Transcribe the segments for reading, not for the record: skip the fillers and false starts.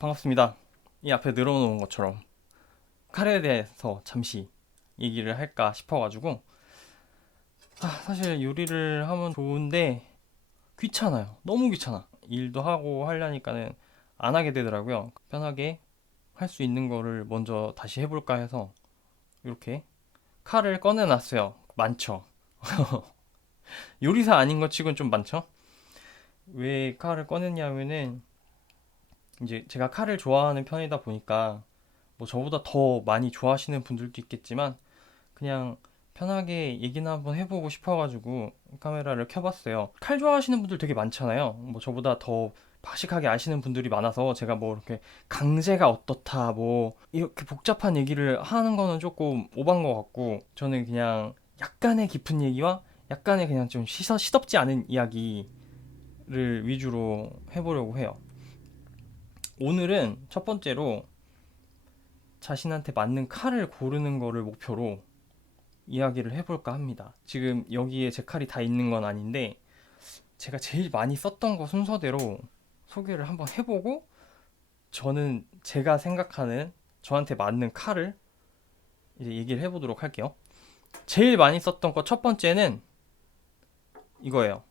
반갑습니다. 이 앞에 늘어놓은 것처럼 칼에 대해서 잠시 얘기를 할까 싶어가지고 사실 요리를 하면 좋은데 귀찮아요. 너무 귀찮아. 일도 하고 하려니까는 안 하게 되더라고요. 편하게 할 수 있는 거를 먼저 다시 해볼까 해서 이렇게 칼을 꺼내놨어요. 많죠. 요리사 아닌 것 치곤 좀 많죠. 왜 칼을 꺼냈냐면은 이제 제가 칼을 좋아하는 편이다 보니까 뭐 저보다 더 많이 좋아하시는 분들도 있겠지만 그냥 편하게 얘기나 한번 해보고 싶어가지고 카메라를 켜봤어요. 칼 좋아하시는 분들 되게 많잖아요. 뭐 저보다 더 박식하게 아시는 분들이 많아서 제가 뭐 이렇게 강제가 어떻다 뭐 이렇게 복잡한 얘기를 하는 거는 조금 오반 것 같고, 저는 그냥 약간의 깊은 얘기와 약간의 그냥 좀 시덥지 않은 이야기를 위주로 해보려고 해요. 오늘은 첫 번째로 자신한테 맞는 칼을 고르는 거를 목표로 이야기를 해볼까 합니다. 지금 여기에 제 칼이 다 있는 건 아닌데 제가 제일 많이 썼던 거 순서대로 소개를 한번 해보고, 저는 제가 생각하는 저한테 맞는 칼을 이제 얘기를 해보도록 할게요. 제일 많이 썼던 거 첫 번째는 이거예요.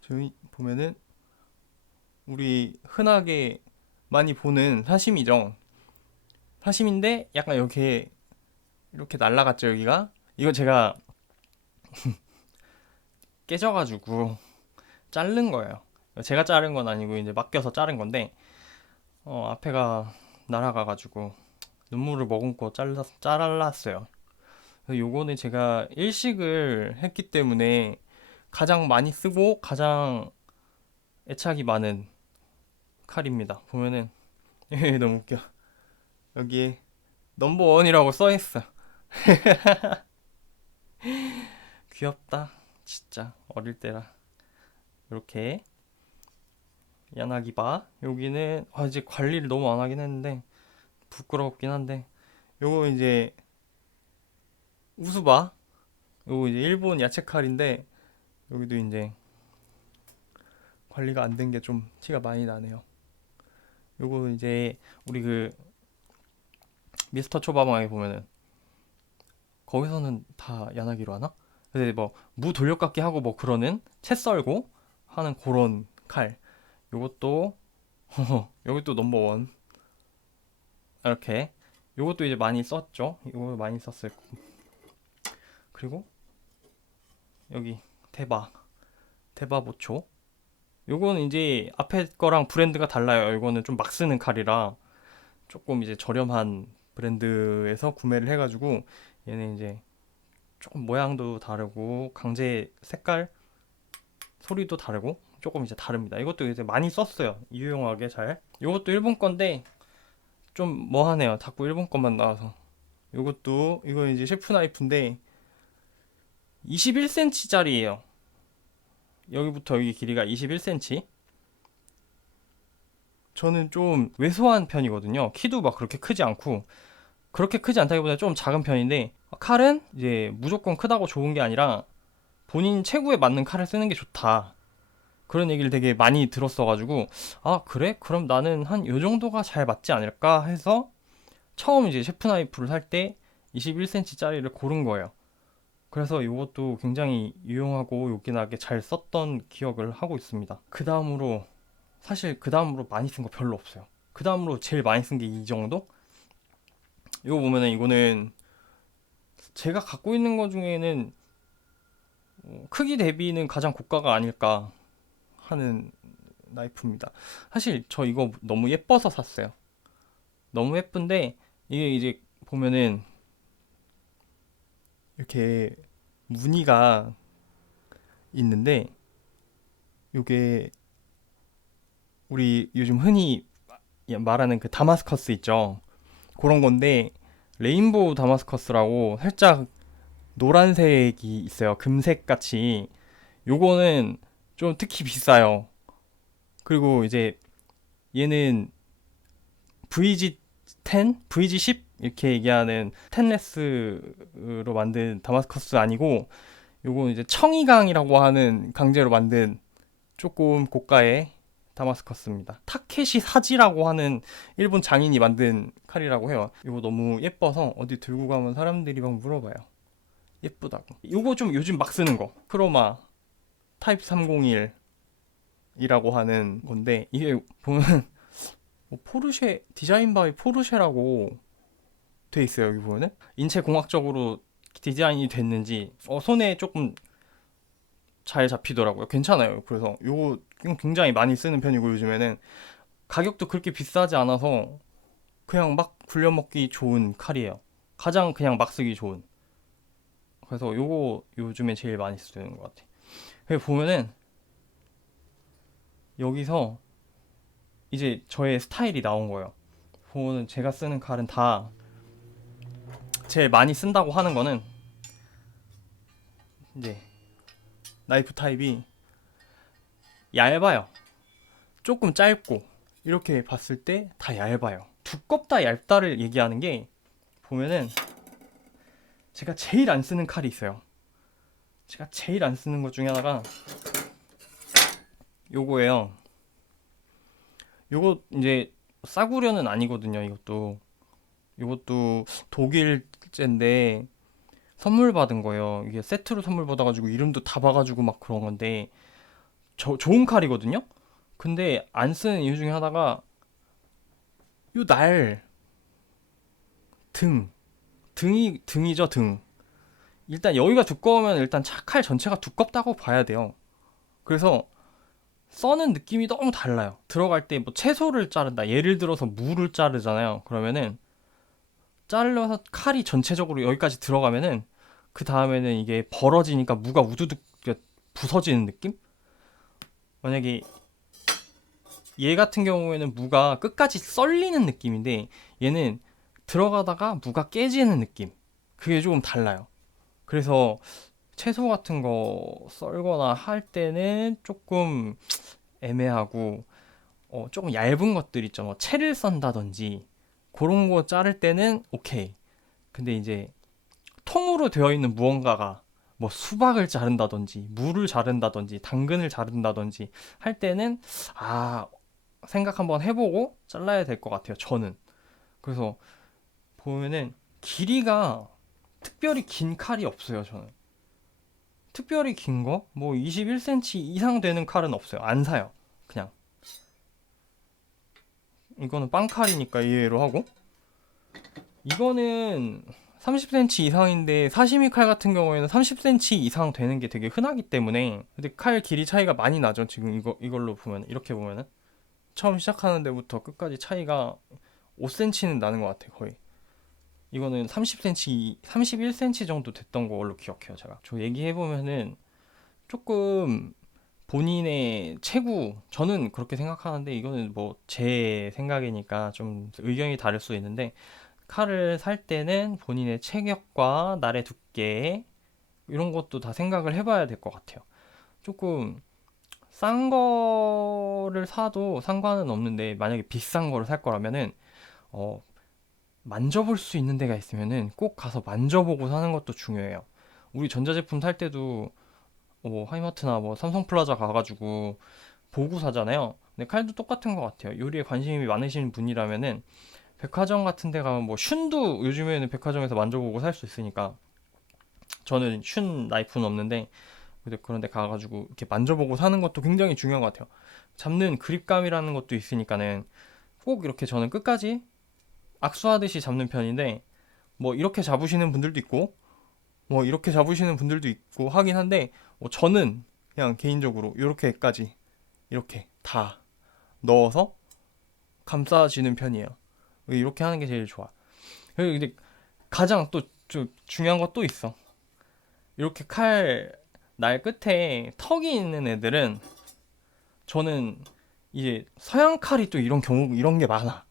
저희 보면은 우리 흔하게 많이 보는 사심이죠. 사심인데 약간 이렇게 날라갔죠, 여기가. 이거 제가 깨져가지고 자른 거예요. 제가 자른 건 아니고 이제 맡겨서 자른 건데, 앞에가 날아가가지고 눈물을 머금고 잘랐어요. 그래서 요거는 제가 일식을 했기 때문에 가장 많이 쓰고 가장 애착이 많은 칼입니다. 보면은 너무 웃겨. 여기에 넘버원이라고 써있어. 귀엽다. 진짜 어릴 때라. 이렇게 야나기바. 여기는 이제 관리를 너무 안 하긴 했는데 부끄럽긴 한데, 요거 이제 우수바. 요거 이제 일본 야채 칼인데 여기도 이제 관리가 안 된 게 좀 티가 많이 나네요. 요거 이제 우리 그 미스터 초밥왕에 보면은 거기서는 다 야나기로 하나? 근데 뭐 무 돌려깎기 하고 뭐 그러는 채 썰고 하는 그런 칼. 요것도 여기 또 넘버원. 이렇게 요것도 이제 많이 썼죠. 이거 많이 썼을 거고. 그리고 여기 대바 보초. 요거는 이제 앞에 거랑 브랜드가 달라요. 이거는 좀 막 쓰는 칼이라 조금 이제 저렴한 브랜드에서 구매를 해가지고, 얘는 이제 조금 모양도 다르고 강제 색깔 소리도 다르고 조금 이제 다릅니다. 이것도 이제 많이 썼어요. 유용하게 잘. 이것도 일본 건데 좀 뭐하네요. 자꾸 일본 것만 나와서. 이거 이제 셰프 나이프인데 21cm짜리예요. 여기부터 여기 길이가 21cm. 저는 좀 왜소한 편이거든요. 키도 막 그렇게 크지 않고, 그렇게 크지 않다기보다 좀 작은 편인데, 칼은 이제 무조건 크다고 좋은 게 아니라 본인 체구에 맞는 칼을 쓰는 게 좋다, 그런 얘기를 되게 많이 들었어가지고, 아 그래? 그럼 나는 한 요 정도가 잘 맞지 않을까 해서 처음 이제 셰프 나이프를 살 때 21cm짜리를 고른 거예요. 그래서 이것도 굉장히 유용하고 요긴하게 잘 썼던 기억을 하고 있습니다. 그 다음으로 많이 쓴 거 별로 없어요. 그 다음으로 제일 많이 쓴 게 이 정도? 이거 보면은 이거는 제가 갖고 있는 것 중에는 크기 대비는 가장 고가가 아닐까 하는 나이프입니다. 사실 저 이거 너무 예뻐서 샀어요. 너무 예쁜데 이게 이제 보면은 이렇게 무늬가 있는데, 이게 우리 요즘 흔히 말하는 그 다마스커스 있죠. 그런 건데 레인보우 다마스커스라고 살짝 노란색이 있어요. 금색 같이. 요거는 좀 특히 비싸요. 그리고 이제 얘는 VG10, VG10 이렇게 얘기하는 스테인레스로 만든 다마스커스 아니고, 요거 이제 청이강이라고 하는 강제로 만든 조금 고가의 다마스커스입니다. 타케시 사지라고 하는 일본 장인이 만든 칼이라고 해요. 이거 너무 예뻐서 어디 들고 가면 사람들이 막 물어봐요. 예쁘다고. 이거 좀 요즘 막 쓰는 거. 크로마 타입 301이라고 하는 건데, 이게 보면 뭐 포르쉐 디자인 바이 포르쉐라고 돼 있어요. 여기 보면은 인체 공학적으로 디자인이 됐는지 손에 조금 잘 잡히더라고요. 괜찮아요. 그래서 요거 굉장히 많이 쓰는 편이고, 요즘에는 가격도 그렇게 비싸지 않아서 그냥 막 굴려먹기 좋은 칼이에요. 가장 그냥 막 쓰기 좋은. 그래서 요거 요즘에 제일 많이 쓰는 것 같아요. 여기 보면은 여기서 이제 저의 스타일이 나온 거예요. 보면은 제가 쓰는 칼은 다 제일 많이 쓴다고 하는 거는 이제 나이프 타입이 얇아요. 조금 짧고, 이렇게 봤을 때 다 얇아요. 두껍다 얇다를 얘기하는 게, 보면은 제가 제일 안 쓰는 칼이 있어요. 제가 제일 안 쓰는 것 중에 하나가 요거예요. 요거 이제 싸구려는 아니거든요. 이것도 독일제인데 선물 받은 거예요. 이게 세트로 선물 받아가지고 이름도 다 봐가지고 막 그런 건데, 좋은 칼이거든요. 근데 안 쓰는 이유 중에 하나가 요 등이죠, 등. 일단 여기가 두꺼우면 일단 칼 전체가 두껍다고 봐야 돼요. 그래서 써는 느낌이 너무 달라요. 들어갈 때 뭐 채소를 자른다. 예를 들어서 무를 자르잖아요. 그러면은 잘라서 칼이 전체적으로 여기까지 들어가면은 그 다음에는 이게 벌어지니까 무가 우두둑 부서지는 느낌? 만약에 얘 같은 경우에는 무가 끝까지 썰리는 느낌인데, 얘는 들어가다가 무가 깨지는 느낌. 그게 조금 달라요. 그래서 채소 같은 거 썰거나 할 때는 조금 애매하고, 조금 얇은 것들 있죠. 뭐 채를 썬다든지 그런 거 자를 때는 오케이. 근데 이제 통으로 되어 있는 무언가가 뭐 수박을 자른다든지 무를 자른다든지 당근을 자른다든지 할 때는 아, 생각 한번 해보고 잘라야 될 것 같아요. 저는. 그래서 보면은 길이가 특별히 긴 칼이 없어요. 저는 특별히 긴 거 뭐 21cm 이상 되는 칼은 없어요. 안 사요. 그냥 이거는 빵칼이니까 이해로 하고, 이거는 30cm 이상인데 사시미 칼 같은 경우에는 30cm 이상 되는 게 되게 흔하기 때문에, 근데 칼 길이 차이가 많이 나죠. 지금 이걸로 보면, 이렇게 보면은 처음 시작하는 데부터 끝까지 차이가 5cm는 나는 것 같아요. 거의. 이거는 30cm, 31cm 정도 됐던 걸로 기억해요. 제가 저 얘기해보면은 조금 본인의 체구, 저는 그렇게 생각하는데 이거는 뭐 제 생각이니까 좀 의견이 다를 수 있는데, 칼을 살 때는 본인의 체격과 날의 두께 이런 것도 다 생각을 해봐야 될 것 같아요. 조금 싼 거를 사도 상관은 없는데, 만약에 비싼 거를 살 거라면은 어, 만져볼 수 있는 데가 있으면은 꼭 가서 만져보고 사는 것도 중요해요. 우리 전자제품 살 때도 뭐 하이마트나 뭐 삼성플라자 가가지고 보고 사잖아요. 근데 칼도 똑같은 것 같아요. 요리에 관심이 많으신 분이라면은 백화점 같은 데 가면 뭐 슌도 요즘에는 백화점에서 만져보고 살 수 있으니까, 저는 슌 나이프는 없는데 근데 그런 데 가가지고 이렇게 만져보고 사는 것도 굉장히 중요한 것 같아요. 잡는 그립감이라는 것도 있으니까는 꼭 이렇게 저는 끝까지 악수하듯이 잡는 편인데, 뭐 이렇게 잡으시는 분들도 있고 뭐 이렇게 잡으시는 분들도 있고 하긴 한데, 저는 그냥 개인적으로 이렇게까지 이렇게 다 넣어서 감싸지는 편이에요. 이렇게 하는 게 제일 좋아. 그리고 이제 가장 또 좀 중요한 것도 있어. 이렇게 칼 날 끝에 턱이 있는 애들은, 저는 이제 서양 칼이 또 이런 게 많아.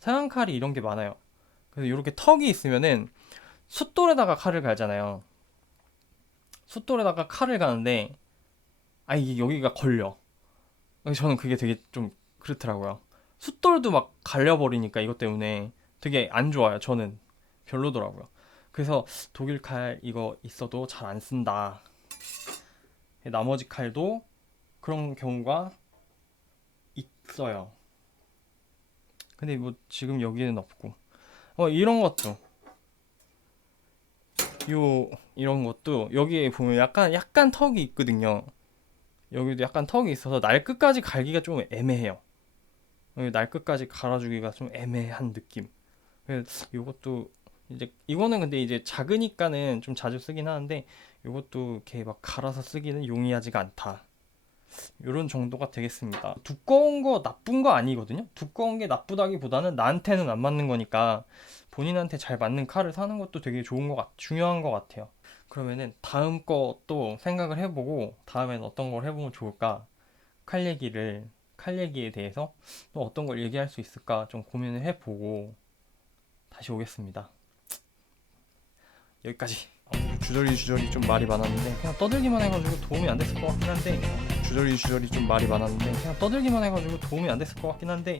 서양 칼이 이런 게 많아요. 그래서 이렇게 턱이 있으면은 숫돌에다가 칼을 갈잖아요. 숫돌에다가 칼을 가는데 이게 여기가 걸려. 저는 그게 되게 좀 그렇더라고요. 숫돌도 막 갈려버리니까 이것 때문에 되게 안 좋아요. 저는 별로더라고요. 그래서 독일 칼 이거 있어도 잘 안 쓴다. 나머지 칼도 그런 경우가 있어요. 근데 뭐 지금 여기는 없고 이런 것도 이런 것도 여기에 보면 약간 턱이 있거든요. 여기도 약간 턱이 있어서 날 끝까지 갈기가 좀 애매해요. 여기 날 끝까지 갈아주기가 좀 애매한 느낌. 그래서 이것도 이제 이거는 근데 이제 작으니까는 좀 자주 쓰긴 하는데 이것도 이렇게 막 갈아서 쓰기는 용이하지가 않다. 이런 정도가 되겠습니다. 두꺼운 거 나쁜 거 아니거든요. 두꺼운 게 나쁘다기보다는 나한테는 안 맞는 거니까 본인한테 잘 맞는 칼을 사는 것도 되게 중요한 것 같아요. 그러면은 다음 것도 생각을 해보고 다음엔 어떤 걸 해보면 좋을까? 칼 얘기에 대해서 또 어떤 걸 얘기할 수 있을까 좀 고민을 해보고 다시 오겠습니다. 여기까지. 주저리 좀 말이 많았는데 그냥 떠들기만 해가지고 도움이 안 됐을 것 같긴 한데